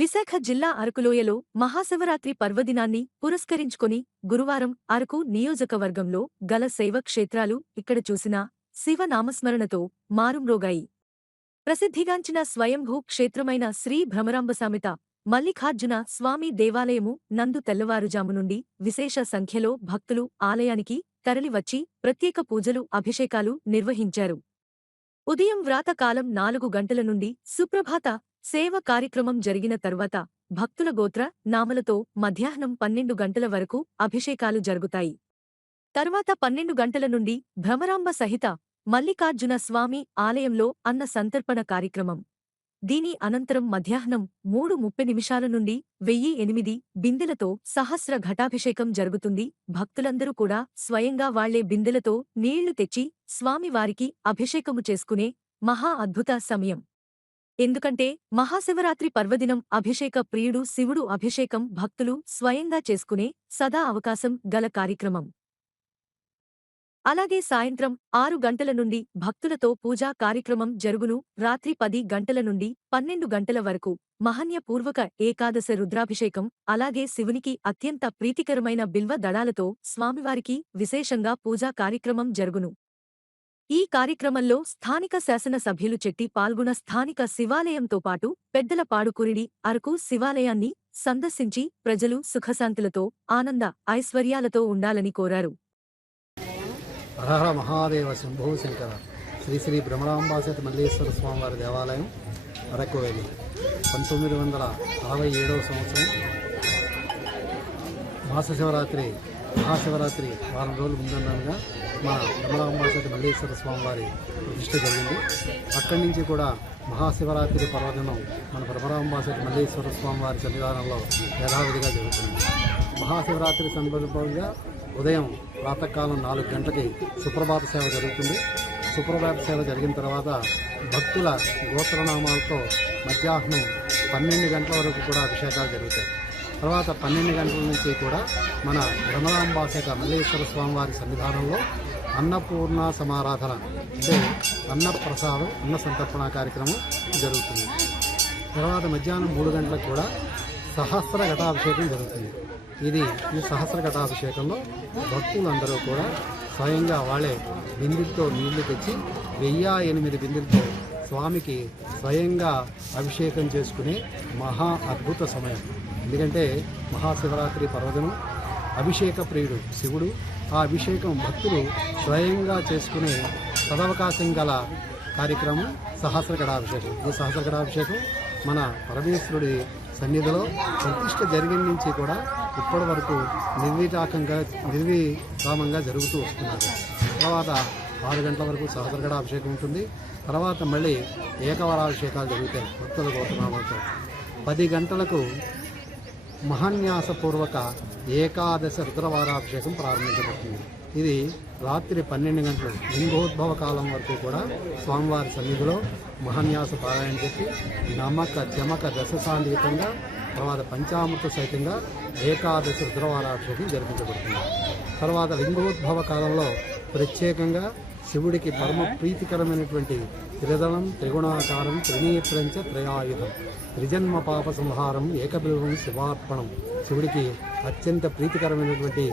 విశాఖ జిల్లా అరకులోయలో మహాశివరాత్రి పర్వదినాన్ని పురస్కరించుకొని గురువారం అరకు నియోజకవర్గంలో గల శైవ క్షేత్రాలు ఇక్కడ చూసినా శివ నామస్మరణతో మారుమ్రోగాయి. ప్రసిద్ధిగాంచిన స్వయంభూ క్షేత్రమైన శ్రీ భ్రమరాంబసామిత మల్లికార్జున స్వామి దేవాలయము నందు తెల్లవారుజాము నుండి విశేష సంఖ్యలో భక్తులు ఆలయానికి తరలివచ్చి ప్రత్యేక పూజలు అభిషేకాలు నిర్వహించారు. ఉదయం వ్రాతకాలం 4 గంటల నుండి సుప్రభాత సేవ కార్యక్రమం జరిగిన తర్వాత భక్తుల గోత్ర నామలతో మధ్యాహ్నం 12 గంటల వరకు అభిషేకాలు జరుగుతాయి. తర్వాత 12 గంటల నుండి భ్రమరాంబ సహిత మల్లికార్జున స్వామి ఆలయంలో అన్న సంతర్పణ కార్యక్రమం. దీని అనంతరం మధ్యాహ్నం 3:30 నుండి 1008 బిందెలతో సహస్ర ఘటాభిషేకం జరుగుతుంది. భక్తులందరూ కూడా స్వయంగా వాళ్లే బిందెలతో నీళ్లు తెచ్చి స్వామివారికి అభిషేకము చేసుకునే మహా అద్భుత సమయం. ఎందుకంటే మహాశివరాత్రి పర్వదినం అభిషేక ప్రియుడు శివుడు అభిషేకం భక్తులు స్వయంగా చేసుకునే సదా అవకాశం గల కార్యక్రమం. అలాగే సాయంత్రం 6 గంటల నుండి భక్తులతో పూజా కార్యక్రమం జరుగును. రాత్రి 10 గంటల నుండి 12 గంటల వరకు మహన్యపూర్వక ఏకాదశ రుద్రాభిషేకం, అలాగే శివునికి అత్యంత ప్రీతికరమైన బిల్వ దళాలతో స్వామివారికి విశేషంగా పూజా కార్యక్రమం జరుగును. ఈ కార్యక్రమంలో స్థానిక శాసన సభ్యులు చెట్టి పాల్గొన స్థానిక శివాలయంతో పాటు పెద్దల పాడుకురిడి అరకు శివాలయాన్ని సందర్శించి ప్రజలు సుఖశాంతులతో ఆనంద ఐశ్వర్యాలతో ఉండాలని కోరారు. హరహర మహాదేవ శంభో శంకర శ్రీ శ్రీ భ్రమరాంబాసతి మల్లేశ్వర స్వామివారి దేవాలయం అరకువేలి 1967వ సంవత్సరం మహాశివరాత్రి వారం రోజులు ముందుగా మా భ్రమరాంబాసతి మల్లేశ్వర స్వామివారి ప్రతిష్ఠ జరిగింది. అక్కడి నుంచి కూడా మహాశివరాత్రి పర్వదినం మన భ్రమరాంబాసతి మల్లేశ్వర స్వామివారి సన్నిధానంలో యథావిధిగా జరుగుతుంది. మహాశివరాత్రి సందర్భంగా ఉదయం ప్రాతకాలం 4 గంటలకి సుప్రభాత సేవ జరుగుతుంది. సుప్రభాత సేవ జరిగిన తర్వాత భక్తుల గోత్రనామాలతో మధ్యాహ్నం 12 గంటల వరకు కూడా అభిషేకాలు జరుగుతాయి. తర్వాత 12 గంటల నుంచి కూడా మన భ్రమరాంబాసక మల్లేశ్వర స్వామివారి సన్నిధానంలో అన్నపూర్ణ సమారాధన అంటే అన్నప్రసాదం అన్న సంతర్పణ కార్యక్రమం జరుగుతుంది. తర్వాత మధ్యాహ్నం 3 గంటలకు కూడా సహస్ర ఘటాభిషేకం జరుగుతుంది. ఈ సహస్ర ఘటాభిషేకంలో భక్తులందరూ కూడా స్వయంగా వాళ్ళే బిందెలతో నీళ్లు తెచ్చి 1008 బిందెలతో స్వామికి స్వయంగా అభిషేకం చేసుకునే మహా అద్భుత సమయం. ఎందుకంటే మహాశివరాత్రి పర్వదినం అభిషేక ప్రియుడు శివుడు. ఆ అభిషేకం భక్తులు స్వయంగా చేసుకునే సదవకాశం గల కార్యక్రమం సహస్ర ఘటాభిషేకం. ఈ సహస్ర ఘటాభిషేకం మన పరమేశ్వరుడి సన్నిధిలో ప్రతిష్ఠ జరిగిన నుంచి కూడా ఇప్పటి వరకు నిర్విరామంగా జరుగుతూ వస్తున్నారు. తర్వాత 6 గంటల వరకు సహస్ర ఘటాభిషేకం ఉంటుంది. తర్వాత మళ్ళీ ఏకవారాభిషేకాలు జరుగుతాయి భక్తుల గోత్రనామాలతో. 10 గంటలకు మహాన్యాసపూర్వక ఏకాదశ రుద్రవారాభిషేకం ప్రారంభించబడుతుంది. ఇది రాత్రి 12 గంటలు లింగోద్భవ కాలం వరకు కూడా స్వామివారి సన్నిధిలో మహాన్యాస పారాయణ చెప్పి నమక చమక దశసాంధితంగా తర్వాత పంచామృత సహితంగా ఏకాదశి రుద్రవారాభిషేకం జరిపించబడుతుంది. తర్వాత లింగోద్భవ కాలంలో ప్రత్యేకంగా శివుడికి పరమ ప్రీతికరమైనటువంటి త్రిదళం త్రిగుణాకారం త్రినేత్రంచ త్రయాయుధం త్రిజన్మ పాప సంహారం ఏకబిల్వం శివార్పణం శివుడికి అత్యంత ప్రీతికరమైనటువంటి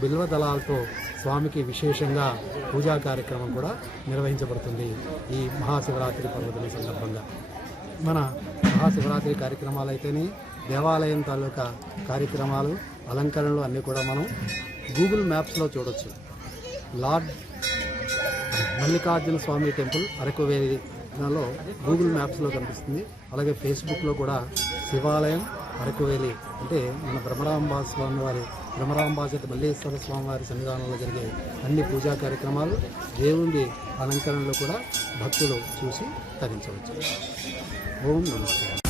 బిల్వదళాలతో స్వామికి విశేషంగా పూజా కార్యక్రమం కూడా నిర్వహించబడుతుంది. ఈ మహాశివరాత్రి పర్వదిన సందర్భంగా మన మహాశివరాత్రి కార్యక్రమాలు అయితేనే దేవాలయం తాలూకా కార్యక్రమాలు అలంకరణలు అన్నీ కూడా మనం గూగుల్ మ్యాప్స్లో చూడొచ్చు. లార్డ్ మల్లికార్జున స్వామి టెంపుల్ అరకువేలిలో గూగుల్ మ్యాప్స్లో కనిపిస్తుంది. అలాగే ఫేస్బుక్లో కూడా శివాలయం అరకువేలి అంటే మన భ్రమరాంబాసతి మల్లేశ్వర స్వామివారి సన్నిధానంలో జరిగే అన్ని పూజా కార్యక్రమాలు దేవుడి అలంకరణలో కూడా భక్తులు చూసి తరించవచ్చు. ఓం నమస్కారం.